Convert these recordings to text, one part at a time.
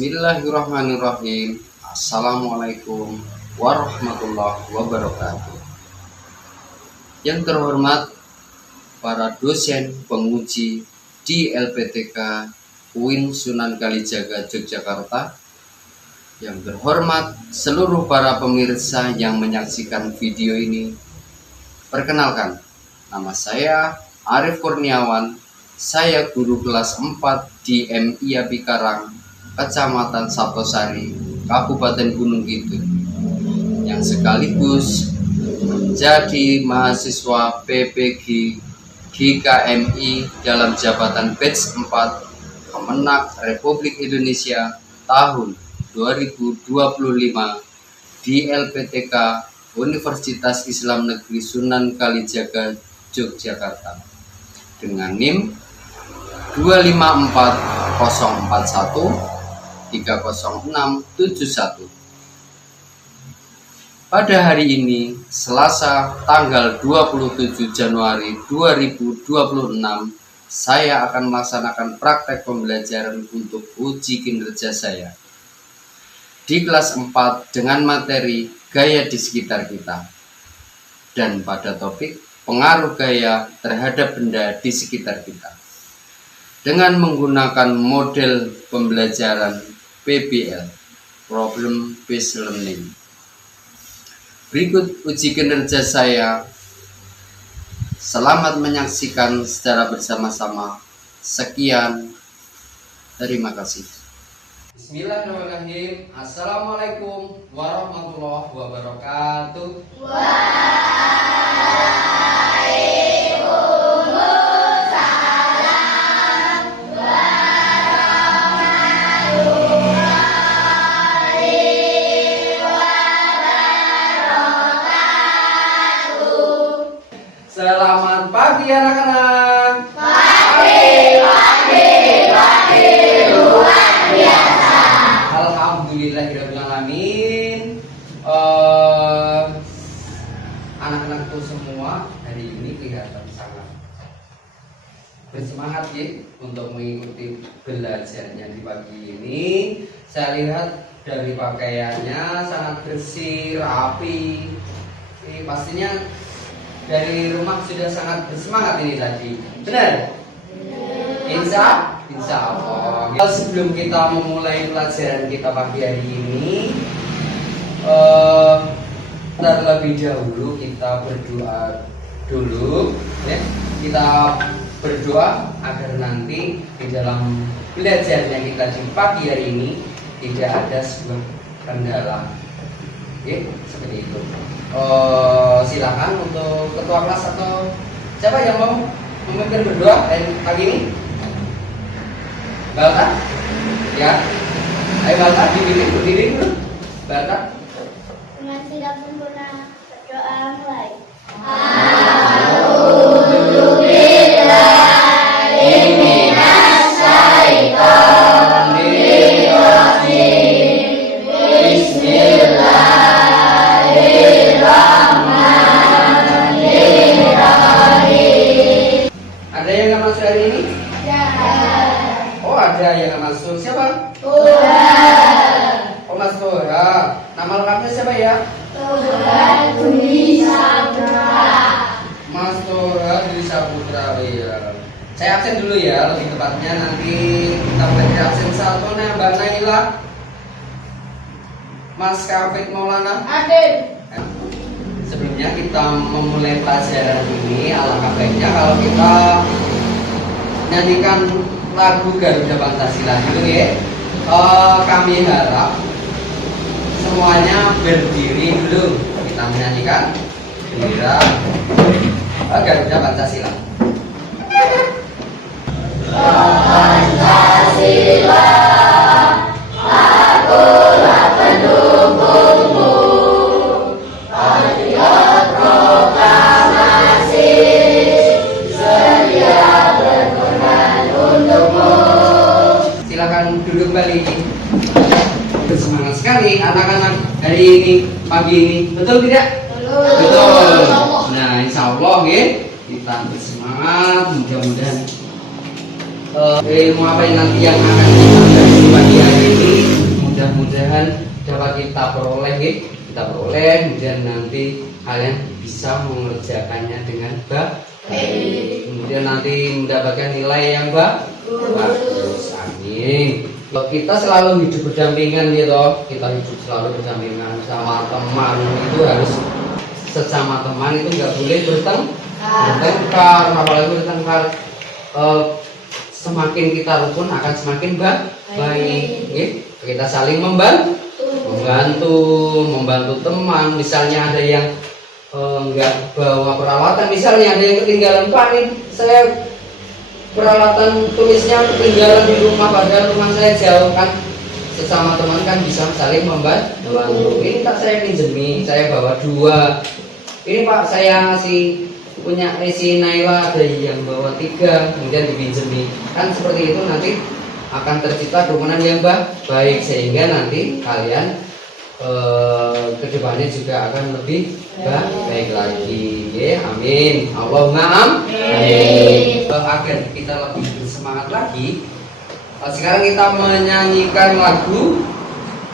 Bismillahirrahmanirrahim. Assalamualaikum warahmatullahi wabarakatuh. Yang terhormat para dosen penguji di LPTK UIN Sunan Kalijaga Yogyakarta. Yang terhormat seluruh para pemirsa yang menyaksikan video ini. Perkenalkan, nama saya Arif Kurniawan. Saya guru kelas 4 di MIA Pikarang, Kecamatan Saptosari, Kabupaten Gunung Kidul, yang sekaligus menjadi mahasiswa PPG GKMI dalam jabatan batch 4 Kemenak Republik Indonesia tahun 2025 di LPTK Universitas Islam Negeri Sunan Kalijaga Yogyakarta dengan NIM 254041 30671. Pada hari ini, Selasa tanggal 27 Januari 2026, saya akan melaksanakan praktek pembelajaran untuk uji kinerja saya di kelas 4 dengan materi gaya di sekitar kita dan pada topik pengaruh gaya terhadap benda di sekitar kita dengan menggunakan model pembelajaran PBL, Problem Based Learning. Berikut uji kinerja saya. Selamat menyaksikan secara bersama-sama. Sekian, terima kasih. Bismillahirrahmanirrahim. Assalamualaikum warahmatullahi wabarakatuh. Selamat pagi anak-anak. Pagi, luar biasa. Alhamdulillahirrahmanirrahim. Anak-anakku semua hari ini kelihatan sangat bersemangat ya untuk mengikuti belajarnya di pagi ini. Saya lihat dari pakaiannya sangat bersih, rapi. Pastinya dari rumah sudah sangat bersemangat ini tadi. Benar? Insya Allah. Sebelum kita memulai pelajaran kita pagi hari ini, terlebih dahulu kita berdoa dulu ya. Kita berdoa agar nanti di dalam belajarnya kita di pagi hari ini tidak ada sebuah kendala. Oke, seperti itu. Silakan untuk ketua kelas atau siapa yang mau memimpin berdoa pagi ini? Balta? Ya. Ayo Balta, berdiri dulu. Balta. Dengan tidak sempurna, berdoa mulai. Ada yang nggak masuk hari ini? Oh, ada yang nggak masuk. Siapa? Oh, Mas Toha. Nama lengkapnya siapa ya? Mas Toha Dwi Saputra. Ya. Saya absen dulu ya, lebih tepatnya nanti kita mulai absen satu. Mbak Naila, Mas Kafid Maulana. Sebelumnya kita memulai pelajaran ini, alangkah baiknya kalau kita nyanyikan lagu Garuda Pancasila dulu ya. Kami harap semuanya berdiri dulu. Kita menyanyikan bendera Garuda Pancasila. Pancasila, akulah pendukungmu. Patriot proklamasi, sedia berkorban untukmu. Silakan duduk kembali. Bersemangat sekali anak-anak hari ini, pagi ini. Betul tidak? Betul. Nah, insya Allah ya, kita bersemangat. Mudah-mudahan ilmu apa yang nanti yang akan kita belajar kuliah ini mudah-mudahan dapat kita peroleh, kemudian nanti kalian bisa mengerjakannya dengan baik, kemudian nanti mendapatkan nilai yang bagus. Amin. Kalau kita selalu hidup berdampingan gitu, kita hidup selalu berdampingan sama teman, itu harus sesama teman itu nggak boleh bertengkar, apalagi bertengkar. Semakin kita rukun akan semakin baik. Kita saling membantu teman. Misalnya ada yang nggak bawa peralatan, misalnya ada yang ketinggalan, Pak, ini saya peralatan tulisnya ketinggalan di rumah, padahal rumah saya jauh, kan sesama teman kan bisa saling membantu. Ini tak saya pinjemi, saya bawa 2. Ini Pak, saya punya si Naila ada yang bawa 3, kemudian dipinjemi. Kan seperti itu nanti akan tercipta kerukunan yang baik, sehingga nanti kalian kedepannya juga akan lebih baik lagi. Amin. Allahumma amin. Agar kita lebih bersemangat lagi, sekarang kita menyanyikan lagu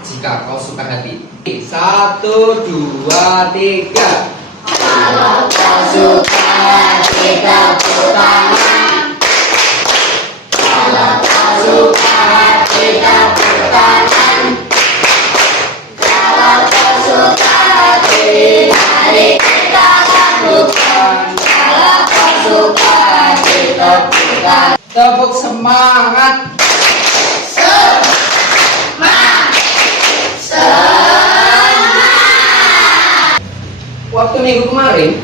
Jika Kau Suka Hati. 1, 2, 3. Kalau kau suka hati tepuk tangan. Kalau kau suka hati tepuk tangan. Kalau kau suka hati mari kita lakukan. Kalau kau suka hati tepuk tangan. Tepuk semangat. Waktu minggu kemarin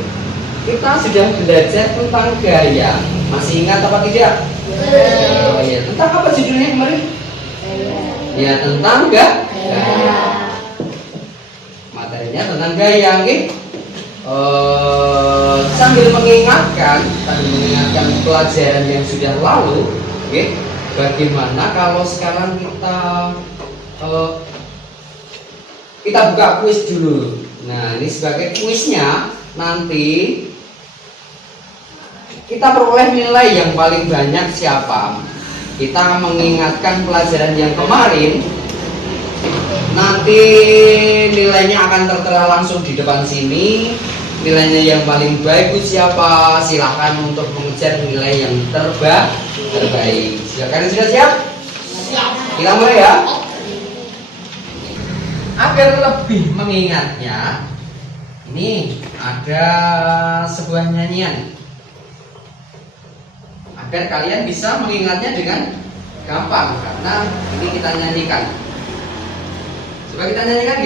kita sudah belajar tentang gaya. Masih ingat apa tidak? Oh iya, tentang apa judulnya kemarin? Ya, tentang gaya. Materinya tentang gaya, sambil mengingatkan pelajaran yang sudah lalu, bagaimana kalau sekarang kita buka kuis dulu. Nah, ini sebagai kuisnya, nanti kita peroleh nilai yang paling banyak siapa. Kita mengingatkan pelajaran yang kemarin, nanti nilainya akan tertera langsung di depan sini. Nilainya yang paling bagus siapa, silahkan untuk mengejar nilai yang terbaik. Silakan, sudah siap? Kita mulai ya. Agar lebih mengingatnya, ini ada sebuah nyanyian agar kalian bisa mengingatnya dengan gampang, karena ini kita nyanyikan. Coba kita nyanyikan,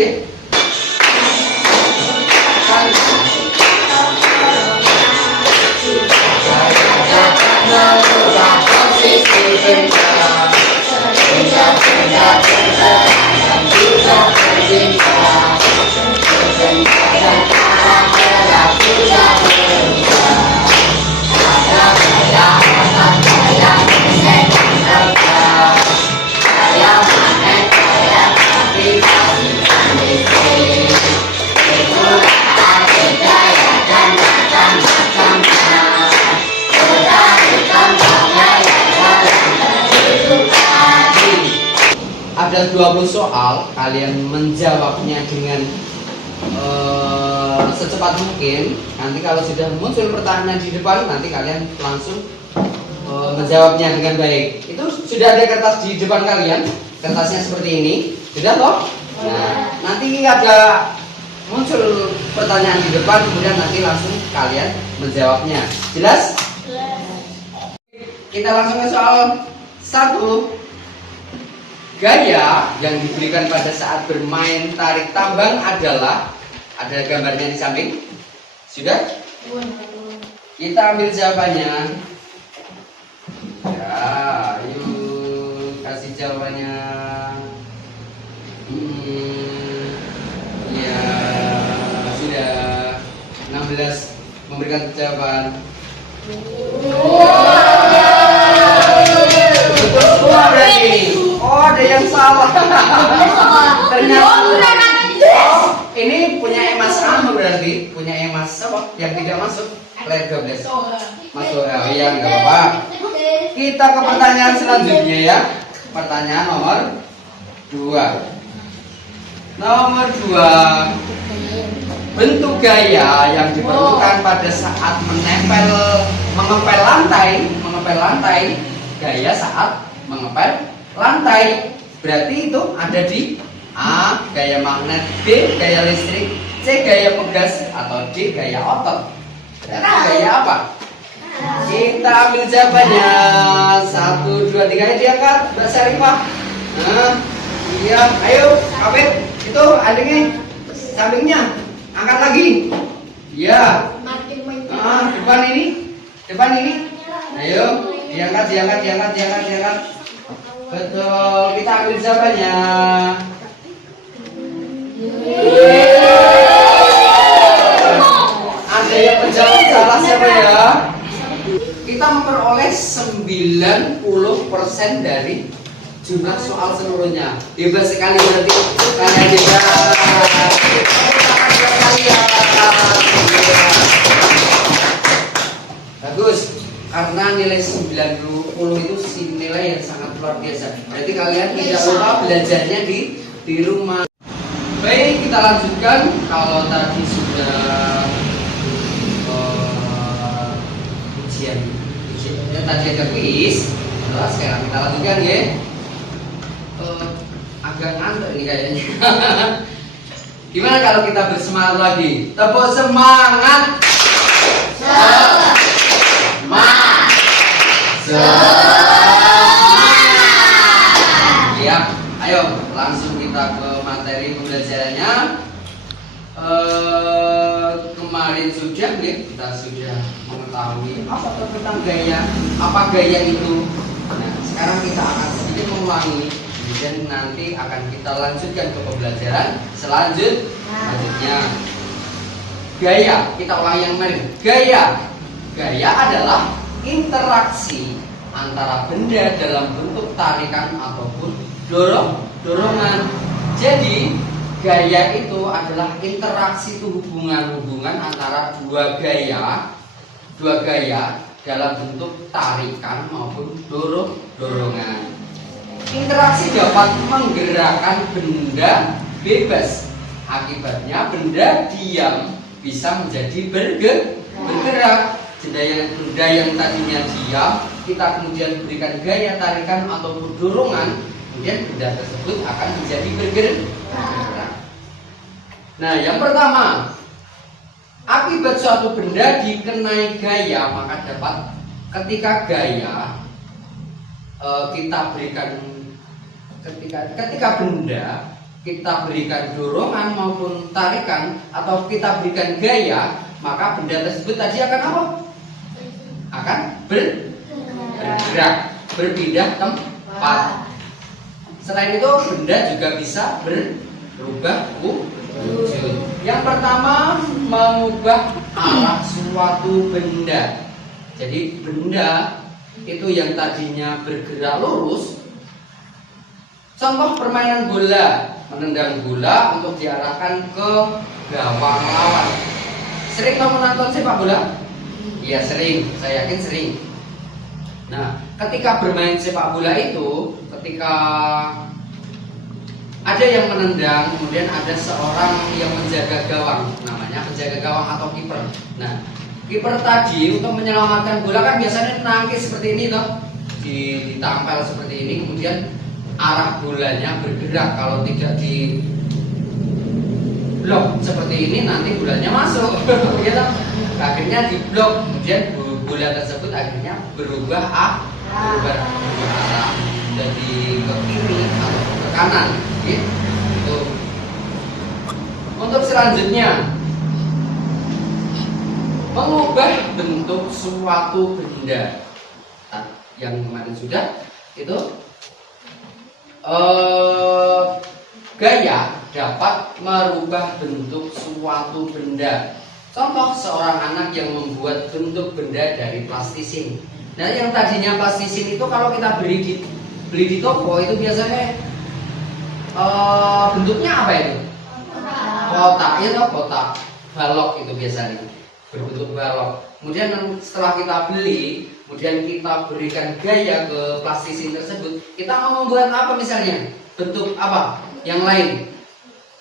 Ada 20 soal, kalian menjawabnya dengan secepat mungkin. Nanti kalau sudah muncul pertanyaan di depan, nanti kalian langsung menjawabnya dengan baik. Itu sudah ada kertas di depan kalian, kertasnya seperti ini, sudah toh? Nah, nanti ada muncul pertanyaan di depan, kemudian nanti langsung kalian menjawabnya. Jelas? Kita langsung ke soal 1. Gaya yang diberikan pada saat bermain tarik tambang adalah, ada gambarnya di samping. Sudah? Kita ambil jawabannya. Ya, yuk kasih jawabannya. Ya, sudah. 16 memberikan jawaban. Betul semua berarti. Oh, ada yang salah. Ternyata ini punya Emas Anu, berarti punya Emas apa? Yang tidak masuk. Let 12 masuk. Oh iya, nggak apa-apa. Kita ke pertanyaan selanjutnya ya. Pertanyaan nomor 2. Nomor 2, bentuk gaya yang diperlukan pada saat mengepel lantai, gaya saat mengepel lantai. Berarti itu ada di A, gaya magnet, B, gaya listrik, C, gaya pegas, atau D, gaya otot. Berarti gaya apa? Kita ambil jawabannya. 1, 2, 3, ayo diangkat. Mbak Syarifah. Nah, iya, ayo, Kapit. Itu adanya sampingnya. Angkat lagi. Iya. Depan ini. Ayo, diangkat. Betul, kita ambil jawabannya. Ada yang menjawab salah siapa ya? Kita memperoleh 90% dari jumlah soal seluruhnya. Hebat sekali berarti kalian hebat. Bagus, karena nilai 90 itu nilai yang sangat luar biasa. Berarti kalian tidak lupa belajarnya di rumah. Baik, kita lanjutkan. Kalau tadi sudah ujian tadi ada kuis. Sekarang kita lanjutkan ya. Agak ngantuk ini kayaknya. Gimana kalau kita bersemangat lagi? Tepuk semangat. Ya, ayo langsung kita ke materi pembelajarannya. Kemarin sudah kita sudah mengetahui apa tentang gaya, apa gaya itu. Nah, sekarang kita akan sedikit mengulangi dan nanti akan kita lanjutkan ke pembelajaran selanjutnya. Gaya, kita ulangi yang kemarin. Gaya adalah interaksi antara benda dalam bentuk tarikan ataupun dorongan. Jadi gaya itu adalah interaksi, itu hubungan antara dua gaya dalam bentuk tarikan maupun dorongan. Interaksi dapat menggerakkan benda bebas. Akibatnya benda diam bisa menjadi bergerak. Benda yang tadinya diam, kita kemudian berikan gaya tarikan ataupun dorongan, kemudian benda tersebut akan menjadi bergerak. Nah, yang pertama, akibat suatu benda dikenai gaya, maka dapat ketika gaya kita berikan ketika benda kita berikan dorongan maupun tarikan atau kita berikan gaya, maka benda tersebut tadi akan apa? Akan bergerak, berpindah tempat. Selain itu benda juga bisa berubah wujud. Yang pertama, mengubah arah suatu benda. Jadi benda itu yang tadinya bergerak lurus. Contoh permainan bola, menendang bola untuk diarahkan ke gawang lawan. Sering kamu nonton sepak bola? Iya sering, saya yakin sering. Nah, ketika bermain sepak bola itu, ketika ada yang menendang, kemudian ada seorang yang menjaga gawang, namanya penjaga gawang atau kiper. Nah, kiper tadi untuk menyelamatkan bola kan biasanya nangkis seperti ini toh, ditampel seperti ini, kemudian arah bolanya bergerak. Kalau tidak di blok seperti ini, nanti bolanya masuk, gitu. Akhirnya di blok, kemudian bola tersebut akhirnya berubah arah, jadi ke kiri atau ke kanan, gitu. Untuk selanjutnya, mengubah bentuk suatu benda. Nah, yang kemarin sudah itu gaya dapat merubah bentuk suatu benda. Contoh seorang anak yang membuat bentuk benda dari plastisin. Nah, yang tadinya plastisin itu kalau kita beli di toko itu biasanya bentuknya apa itu? Kotak, itu kotak balok itu biasanya berbentuk balok. Kemudian setelah kita beli, kemudian kita berikan gaya ke plastisin tersebut, kita mau membuat apa misalnya? bentuk apa yang lain?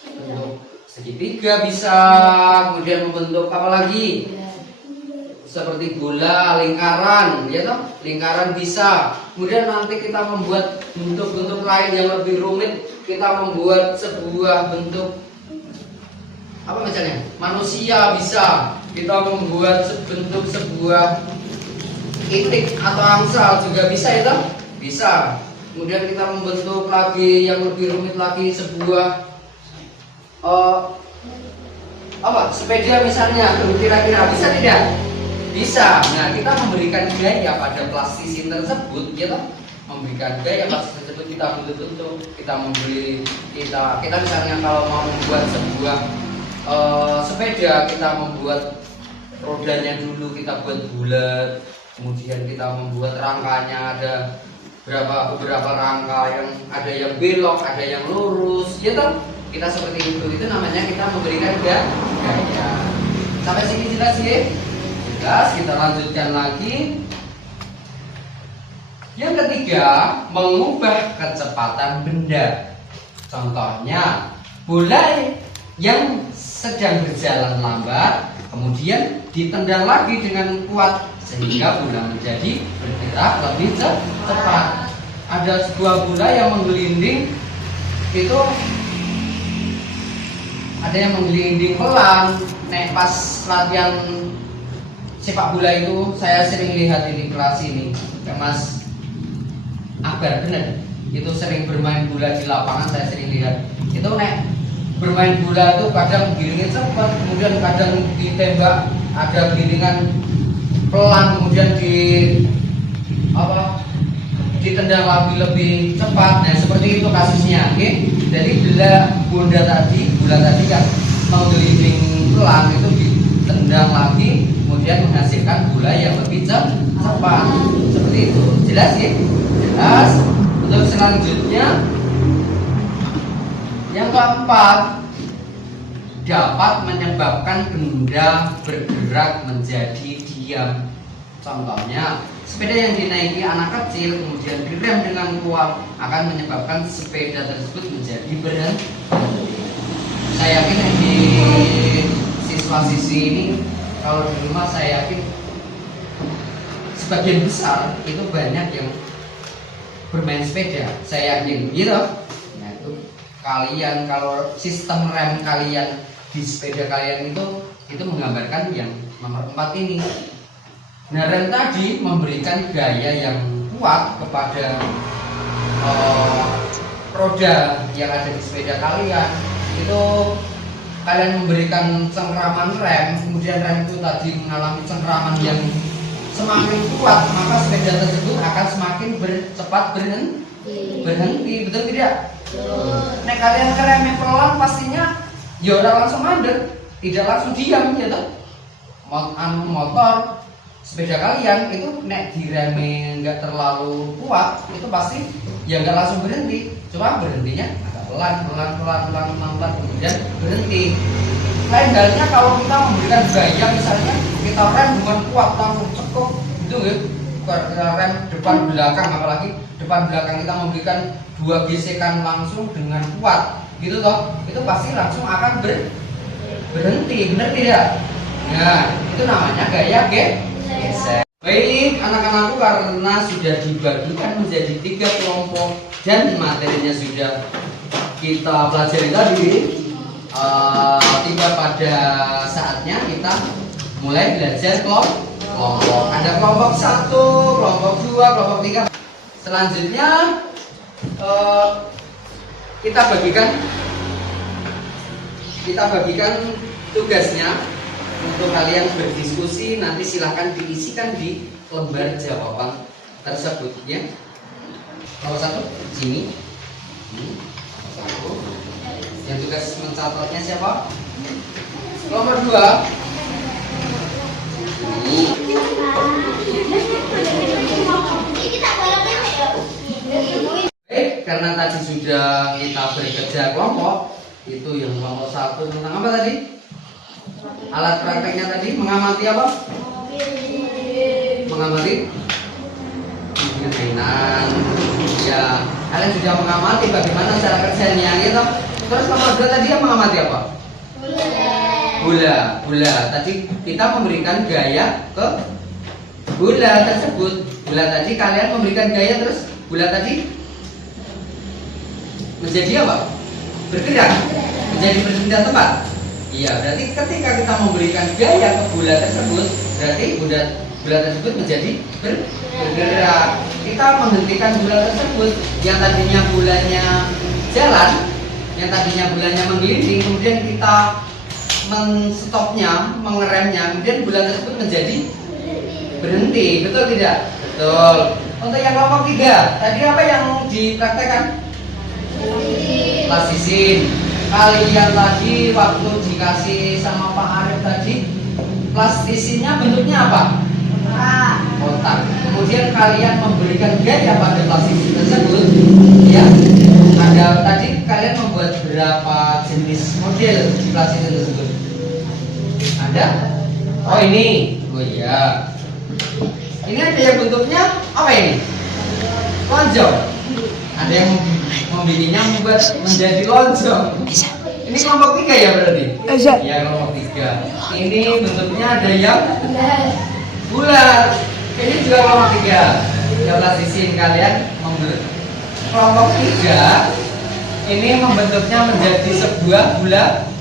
Bentuk segitiga bisa, kemudian membentuk apa lagi? Seperti bola, lingkaran, ya toh? Lingkaran bisa. Kemudian nanti kita membuat bentuk-bentuk lain yang lebih rumit. Kita membuat sebuah bentuk apa misalnya? Manusia bisa. Kita membuat bentuk sebuah itik atau angsa juga bisa, ya toh? Bisa. Kemudian kita membentuk lagi yang lebih rumit lagi sebuah apa? Sepeda misalnya. Kira-kira bisa tidak? Bisa. Nah, kita memberikan gaya pada plastisin tersebut, ya toh? Memberikan gaya plastis tersebut kita bentuk-bentuk. Kita misalnya kalau mau membuat sebuah sepeda, kita membuat rodanya dulu, kita buat bulat. Kemudian kita membuat rangkanya, ada beberapa rangka, yang ada yang belok, ada yang lurus, ya toh? Kita seperti itu namanya kita memberikan gaya. Sampai sini jelas ya? Kita lanjutkan lagi. Yang ketiga, mengubah kecepatan benda. Contohnya, bola yang sedang berjalan lambat kemudian ditendang lagi dengan kuat sehingga bola menjadi bergerak lebih cepat. Ada sebuah bola yang menggelinding, itu ada yang menggelinding pelan. Pas latihan sepak bola itu saya sering lihat ini kelas ini, ya Mas Akbar, bener itu sering bermain bola di lapangan, saya sering lihat itu bermain bola itu kadang giringnya cepat, kemudian kadang ditembak ada giringan pelan, kemudian ditendang lebih cepat. Nah seperti itu kasusnya, oke? Jadi bola tadi kan menggelinding pelan itu ditendang lagi, kemudian menghasilkan bola yang lebih cepat. Seperti itu. Jelas ya? Jelas. Untuk selanjutnya, yang keempat, dapat menyebabkan benda bergerak menjadi diam. Contohnya, sepeda yang dinaiki anak kecil kemudian direm dengan kuat akan menyebabkan sepeda tersebut menjadi berhenti. Saya yakin di siswa-siswi ini, kalau di rumah saya yakin sebagian besar itu banyak yang bermain sepeda. Saya yakin gitu. Nah itu kalian, kalau sistem rem kalian di sepeda kalian itu menggambarkan yang nomor 4 ini. Nah rem tadi memberikan gaya yang kuat kepada roda yang ada di sepeda kalian. Itu kalian memberikan cengkraman rem, kemudian rem itu tadi mengalami cengkraman yang semakin kuat, maka sepeda tersebut akan semakin cepat berhenti. Betul tidak? Nek kalian ngeremnya pelan, pastinya ya orang langsung mandek, tidak langsung diam, ya toh? Motor sepeda kalian itu nek diremnya nggak terlalu kuat, itu pasti ya nggak langsung berhenti, cuma berhentinya agak pelan, kemudian berhenti. Lain halnya kalau kita memberikan gaya, misalnya kita rem dengan kuat langsung cekuk, itu ya, rem depan belakang, apalagi depan belakang kita memberikan 2 gesekan langsung dengan kuat, gitu toh, itu pasti langsung akan berhenti, benar tidak? Nah, itu namanya gaya geser. Baik, anak-anakku, karena sudah dibagikan menjadi 3 kelompok dan materinya sudah kita pelajari tadi, tiba pada saatnya kita mulai belajar kelompok. Ada kelompok 1, kelompok 2, kelompok 3. Selanjutnya kita bagikan tugasnya untuk kalian berdiskusi. Nanti silahkan diisikan di lembar jawaban tersebut ya. Kelompok 1 sini. Yang tugas mencatatnya siapa? Kelompok 2 ini. Baik, karena tadi sudah kita bekerja kelompok, itu yang kelompok 1 tentang apa tadi? Alat prakteknya tadi mengamati apa? Mengamati mainan. Ya, Kalian sudah mengamati bagaimana cara kerjanya gitu. Terus nomor 2 tadi yang mengamati apa? Bola. Tadi kita memberikan gaya ke bola tersebut. Bola tadi kalian memberikan gaya, terus bola tadi menjadi apa? Bergerak. Menjadi berpindah tempat. Iya, berarti ketika kita memberikan gaya ke bola tersebut, berarti bola tersebut menjadi bergerak. Kita menghentikan bola tersebut yang tadinya bolanya jalan, yang tadinya bolanya menggelinding, kemudian kita menstopnya, mengeremnya, kemudian bola tersebut menjadi berhenti. Betul tidak? Betul. Untuk yang kelompok 3, tadi apa yang dipraktekkan? Plasisin. Kalian tadi waktu dikasih sama Pak Arif tadi, plastisinnya bentuknya apa? Kotak. Kemudian kalian memberikan gaya pada plastisin tersebut, ya. Ada tadi kalian membuat berapa jenis model di plastisin tersebut? Ada? Oh ini. Oh iya. Ini ada yang bentuknya apa ini? Lonjong. Ada yang membikinnya membuat menjadi lonjong. Ini kelompok 3 ya berarti? Iya, kelompok 3. Ini bentuknya ada yang bulat. Ini juga kelompok 3. Ya plasisin kalian membentuk. Kelompok 3 ini membentuknya menjadi sebuah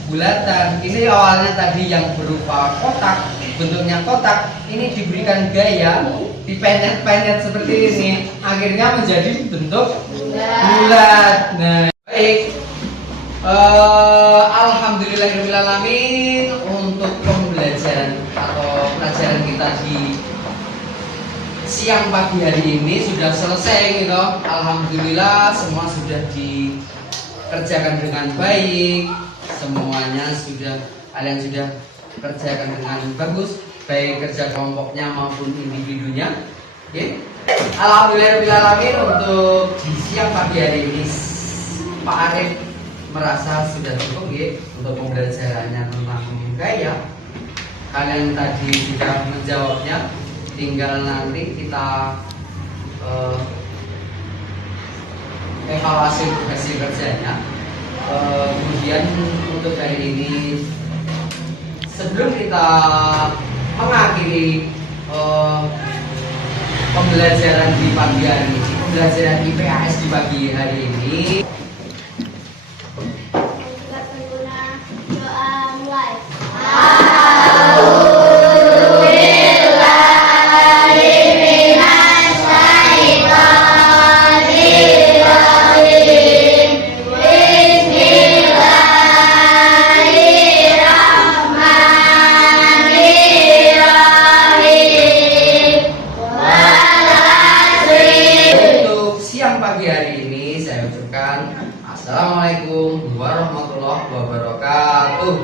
bulatan. Ini awalnya tadi yang berupa kotak, bentuknya kotak. Ini diberikan gaya, dipenet-penet seperti ini, akhirnya menjadi bentuk bulat. Nah, baik. Alhamdulillahirobbilalamin, untuk pembelajaran atau pelajaran kita di siang pagi hari ini sudah selesai gitu. Alhamdulillah semua sudah dikerjakan dengan baik. Semuanya kalian sudah kerjakan dengan bagus, baik kerja kelompoknya maupun individunya. Oke. Alhamdulillahirobbilalamin, untuk di siang pagi hari ini Pak Arif merasa sudah cukup ya untuk pembelajarannya tentang gaya. Kalian tadi sudah menjawabnya, tinggal nanti kita evaluasi hasil kerjanya. Kemudian untuk hari ini, sebelum kita mengakhiri pembelajaran di pagi hari ini, pembelajaran IPAS di pagi hari ini, Assalamualaikum warahmatullahi wabarakatuh.